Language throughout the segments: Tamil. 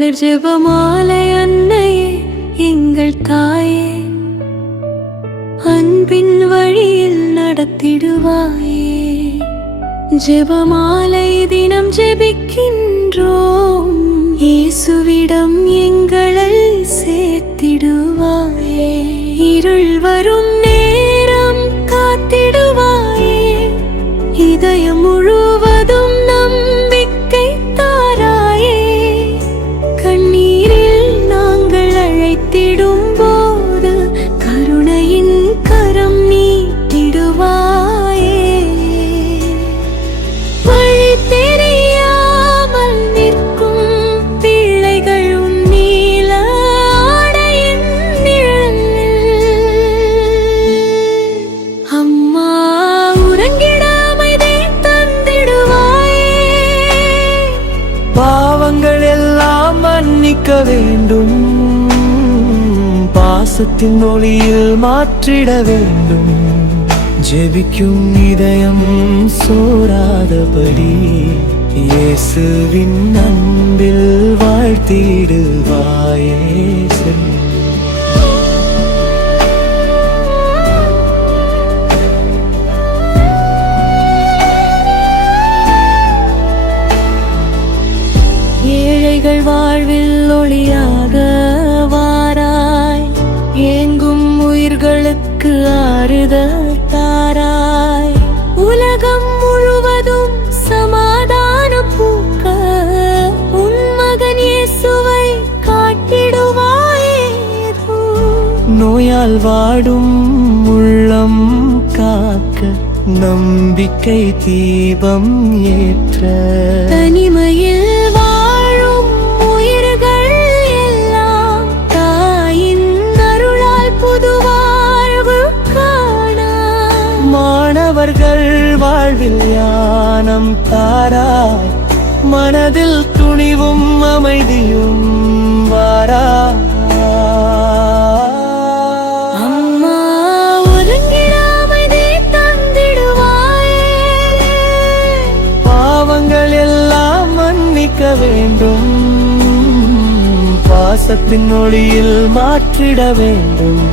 ஜெபமாலை அன்னையே எங்கள் தாயே, அன்பின் வழியில் நடத்திடுவாயே. ஜெபமாலை தினம் ஜெபிக்கின்றோம், இயேசுவிடம் எங்களை சேர்த்திடுவாயே. இருள் வரும் நேரம் காத்திடுவாயே, இதயம் முழுவதும் நம்பிக்கை தாராயே. கண்ணீரில் நாங்கள் அழைத்திடும் போது கருணையின் கரம் நீட்டிடுவாயே. வழி தெரியாமல் நிற்கும் பிள்ளைகள் உன் நீல ஆடையின் நிழலில், அம்மா உறங்கிட அமைதி தந்திடுவாயே. பாவங்கள் எல்லாம் மன்னிக்க வேண்டும், பாசத்தின் ஒளியில் மாற்றிட வேண்டும். ஜெபிக்கும் இதயம் சோராதபடி இயேசுவின் அன்பில் வாழ்த்திடுவாயே. ஏழைகள் வாழ்வில் ஒளியாக வாராய், ஏங்கும் உயிர்களுக்கு ஆறுதல் தாராய். உலகம் முழுவதும் சமாதான பூக்க உன் மகன் இயேசுவை காட்டிடுவாயே. நோயால் வாடும் உள்ளம் காக்க நம்பிக்கை தீபம் ஏற்ற, தனிமையில் வாழும் உயிர்கள் எல்லாம் தாயின் அருளால் புது வாழ்வு காண. மாணவர்கள் வாழ்வில் ஞானம் தாராய், மனதில் துணிவும் அமைதியும் வாராய். அம்மா உறங்கிட அமைதி தந்திடுவாயே. பாவங்கள் எல்லாம் மன்னிக்க வேண்டும், பாசத்தின் ஒளியில் மாற்றிட வேண்டும்.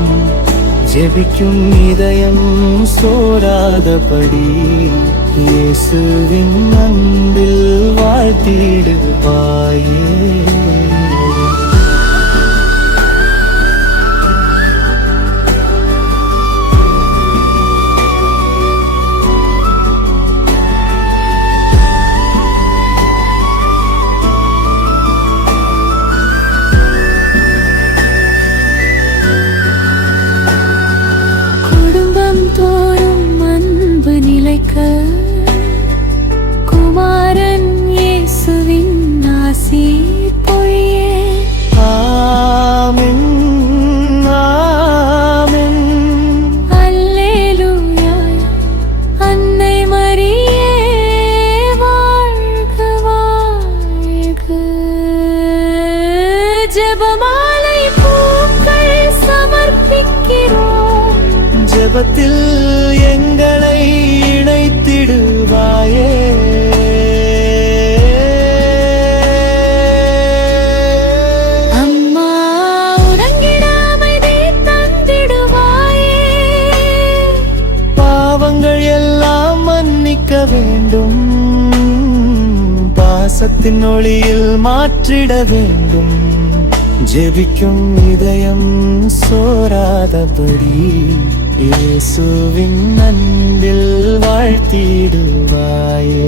ஜெபிக்கும் இதயம் சோராதபடி இயேசுவின் அன்பில் வாழ்த்திடுவாயே. தோறும் அன்பு நிலைக்க குமாரன் இயேசுவின் ஆசி பொழியே. ஆமென், ஆமென். அல்லேலூயா. அன்னை மரியே வாழ்க வாழ்க. ஜெபமாலை பூக்கள் சமர்ப்பிக்கிறோம், ஜெபத்தில் எங்களை இணைத்திடுவாயே. அம்மா உறங்கிட அமைதி தந்திடுவாயே. பாவங்கள் எல்லாம் மன்னிக்க வேண்டும், பாசத்தின் ஒளியில் மாற்றிட வேண்டும். ஜெபிக்கும் இதயம் சோராதபடி இயேசுவின் அன்பில் வாழ்த்திடுவாயே.